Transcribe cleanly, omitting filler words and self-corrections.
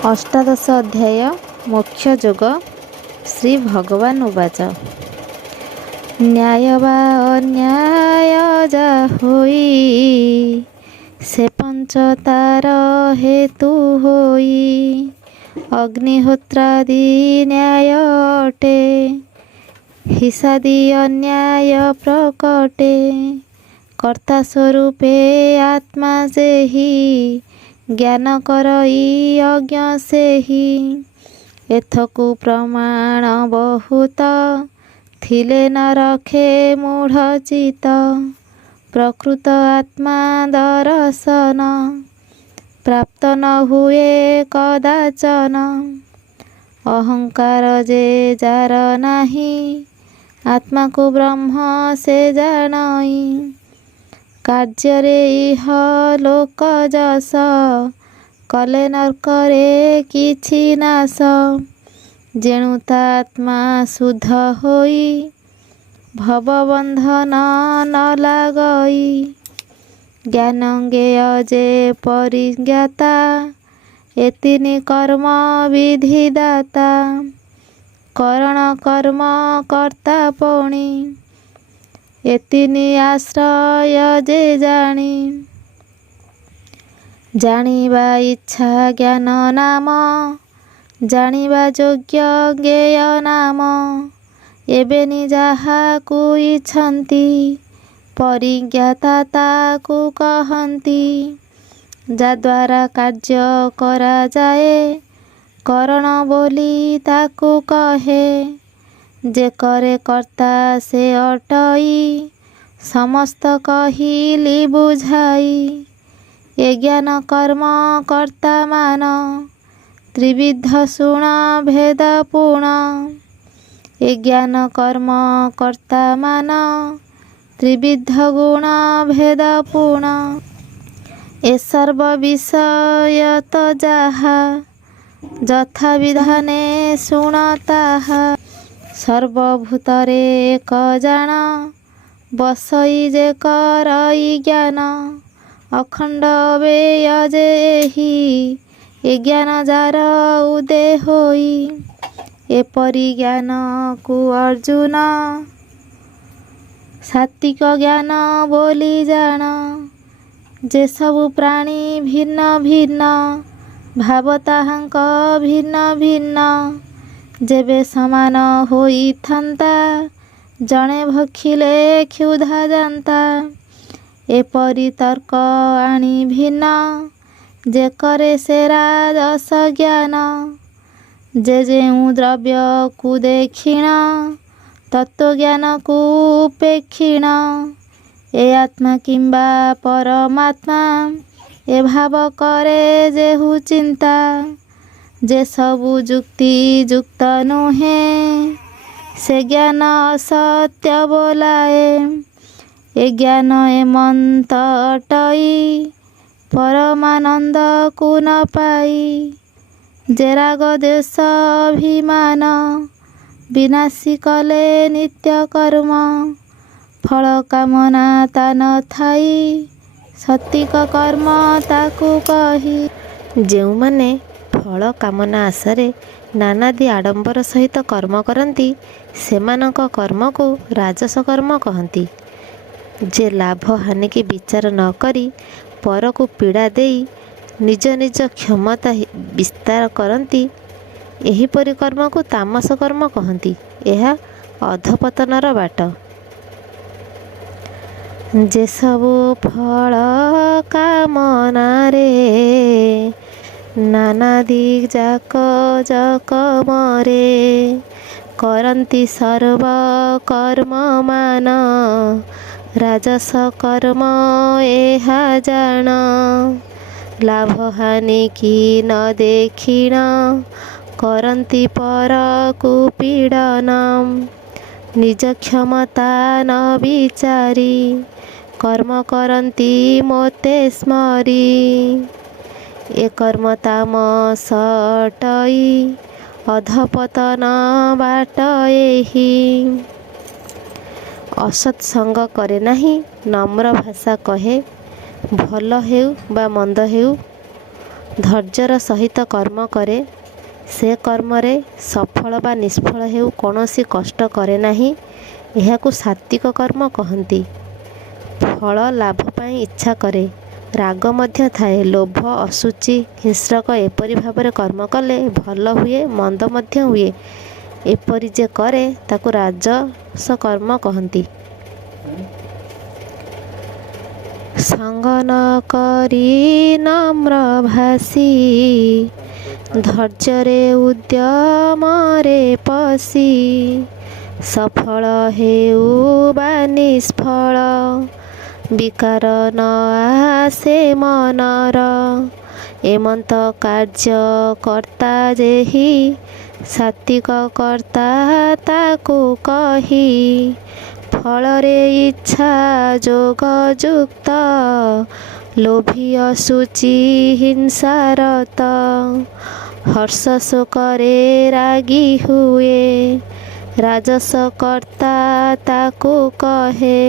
ଅଷ୍ଟାଦଶ ଅଧ୍ୟାୟ ମୋକ୍ଷ ଯୋଗ। ଶ୍ରୀ ଭଗବାନ ଉବାଚ ନ୍ୟାୟ ବା ଅନ୍ୟାୟ ଯା ହୋଇ ସେ ପଞ୍ଚ ତାର ହେତୁ ହୋଇ ଅଗ୍ନିହୋତ୍ରାଦି ନ୍ୟାୟ ଅଟେ ହିସାଦି ଅନ୍ୟାୟ ପ୍ରକଟେ କର୍ତ୍ତା ସ୍ୱରୂପେ ଆତ୍ମା ସେହି ଜ୍ଞାନ କରଇ ଅଜ୍ଞ ସେହି ଏଥକୁ ପ୍ରମାଣ ବହୁତ ଥିଲେ ନ ରଖେ ମୂଢ଼ ଚିତ ପ୍ରକୃତ ଆତ୍ମା ଦର୍ଶନ ପ୍ରାପ୍ତ ନ ହୁଏ କଦାଚନ ଅହଙ୍କାର ଯେ ଯାର ନାହିଁ ଆତ୍ମାକୁ ବ୍ରହ୍ମ ସେ ଜାଣଇ କାର୍ଯ୍ୟରେ ଇହ ଲୋକ ଯଶ କଲେ ନର୍କରେ କିଛି ନାଶ ଯେଣୁ ତା ଆତ୍ମା ଶୁଦ୍ଧ ହୋଇ ଭବବନ୍ଧନ ନ ଲାଗଇ ଜ୍ଞାନ ଜ୍ଞେୟ ଯେ ପରିଜ୍ଞାତା ଏତିନି କର୍ମ ବିଧିଦାତା କରଣ କର୍ମ କର୍ତ୍ତା ପଣି ଏତିନି ଆଶ୍ରୟ ଯେ ଜାଣି ଜାଣିବା ଇଚ୍ଛା ଜ୍ଞାନ ନାମ ଜାଣିବା ଯୋଗ୍ୟ ଜ୍ଞେୟ ନାମ ଏବେନି ଯାହାକୁ ଇଚ୍ଛନ୍ତି ପରିଜ୍ଞାତା ତାକୁ କହନ୍ତି ଯାଦ୍ୱାରା କାର୍ଯ୍ୟ କରାଯାଏ କରଣ ବୋଲି ତାକୁ କହେ ଯେ କରେ କର୍ତ୍ତା ସେ ଅଟଇ ସମସ୍ତ କହିଲି ବୁଝାଇ ଏ ଜ୍ଞାନ କର୍ମ କର୍ତ୍ତା ମାନ ତ୍ରିବିଧ ଶୁଣ ଭେଦ ପୁଣ ଏ ଜ୍ଞାନ କର୍ମ କର୍ତ୍ତା ମାନ ତ୍ରିବିଧ ଗୁଣ ଭେଦ ପୁଣ ଏ ସର୍ବ ବିଷୟତ ଯାହା ଯଥା ବିଧାନେ ଶୁଣ ତାହା ସର୍ବଭୂତରେ ଏକ ଜାଣ ବସଇ ଯେ କରଇ ଜ୍ଞାନ ଅଖଣ୍ଡ ଅବେୟ ଯେ ଏହି ଏ ଜ୍ଞାନ ଯାର ଉଦେ ହୋଇ ଏପରି ଜ୍ଞାନକୁ ଅର୍ଜୁନ ସାତ୍ତ୍ୱିକ ଜ୍ଞାନ ବୋଲି ଜାଣ ଯେ ସବୁ ପ୍ରାଣୀ ଭିନ୍ନ ଭିନ୍ନ ଭାବ ତାହାଙ୍କ ଭିନ୍ନ ଭିନ୍ନ ଯେବେ ସମାନ ହୋଇଥାନ୍ତା ଜଣେ ଭଖିଲେ କ୍ଷୁଧା ଯାନ୍ତା ଏପରି ତର୍କ ଆଣି ଭିନ୍ନ ଯେ କରେ ସେ ରାଜସ ଜ୍ଞାନ ଯେ ଯେଉଁ ଦ୍ରବ୍ୟକୁ ଦେଖିଣ ତତ୍ତ୍ୱଜ୍ଞାନକୁ ଉପେକ୍ଷିଣ ଏ ଆତ୍ମା କିମ୍ବା ପରମାତ୍ମା ଏ ଭାବ କରେ ଯେହୁ ଚିନ୍ତା ଯେ ସବୁ ଯୁକ୍ତି ଯୁକ୍ତ ନୁହେଁ ସେ ଜ୍ଞାନ ଅସତ୍ୟ ବୋଲାଏ ଏ ଜ୍ଞାନ ଏମନ୍ତ ଅଟଇ ପରମାନନ୍ଦକୁ ନ ପାଇ ଯେ ରାଗ ଦ୍ୱେଷ ଅଭିମାନ ବିନାଶୀ କଲେ ନିତ୍ୟ କର୍ମ ଫଳ କାମନା ତା ନ ଥାଇ ସତ୍ତ୍ୱିକ କର୍ମ ତାକୁ କହି ଯେଉଁମାନେ ଫଳ କାମନା ଆଶାରେ ନାନାଦି ଆଡ଼ମ୍ବର ସହିତ କର୍ମ କରନ୍ତି ସେମାନଙ୍କ କର୍ମକୁ ରାଜସ କର୍ମ କହନ୍ତି। ଯେ ଲାଭ ହାନିକି ବିଚାର ନ କରି ପରକୁ ପୀଡ଼ା ଦେଇ ନିଜ ନିଜ କ୍ଷମତା ବିସ୍ତାର କରନ୍ତି ଏହିପରି କର୍ମକୁ ତାମସ କର୍ମ କହନ୍ତି। ଏହା ଅଧପତନର ବାଟ। ଯେ ସବୁ ଫଳ କାମନାରେ ନାନାଦି ଯାକ ଜକମରେ କରନ୍ତି ସର୍ବ କର୍ମମାନ ରାଜସ କର୍ମ ଏହା ଜାଣ ଲାଭ ହାନି କି ନ ଦେଖିଣ କରନ୍ତି ପରକୁ ପୀଡ଼ନ ନିଜ କ୍ଷମତା ନ ବିଚାରି କର୍ମ କରନ୍ତି ମୋତେ ସ୍ମରି ଏ କର୍ମ ତାମସ ଅଟଇ ଅଧପତନ ବାଟ ଏହି ଅସତ୍ସଙ୍ଗ କରେ ନାହିଁ ନମ୍ର ଭାଷା କହେ ଭଲ ହେଉ ବା ମନ୍ଦ ହେଉ ଧୈର୍ଯ୍ୟର ସହିତ କର୍ମ କରେ, ସେ କର୍ମରେ ସଫଳ ବା ନିଷ୍ଫଳ ହେଉ କୌଣସି କଷ୍ଟ କରେ ନାହିଁ। ଏହାକୁ ସାତ୍ୱିକ କର୍ମ କହନ୍ତି। ଫଳ ଲାଭ ପାଇଁ ଇଚ୍ଛା କରେ, ରାଗ ମଧ୍ୟ ଥାଏ, ଲୋଭ, ଅଶୁଚି, ହିଂସ୍ରକ ଏପରି ଭାବରେ କର୍ମ କଲେ ଭଲ ହୁଏ, ମନ୍ଦ ମଧ୍ୟ ହୁଏ। ଏପରି ଯେ କରେ ତାକୁ ରାଜସ କର୍ମ କହନ୍ତି। ସଙ୍ଗ ନ କରି ନମ୍ର ଭାଷି, ଧୈର୍ଯ୍ୟରେ ଉଦ୍ୟମରେ ପଶି, ସଫଳ ହେଉ ବା ନିଷ୍ଫଳ, ବିକାର ନ ଆସେ ମନର। ଏମନ୍ତ କାର୍ଯ୍ୟ କର୍ତ୍ତା ଯେହି, ସାତ୍ୱିକ କର୍ତ୍ତା ତାକୁ କହି। ଫଳରେ ଇଚ୍ଛା ଯୋଗ ଯୁକ୍ତ, ଲୋଭୀ ଅଶୁଚି ହିଂସାରତ। ହର୍ଷ ଶୋକରେ ରାଗି ହୁଏ, ରାଜସ କର୍ତ୍ତା ତାକୁ କହେ।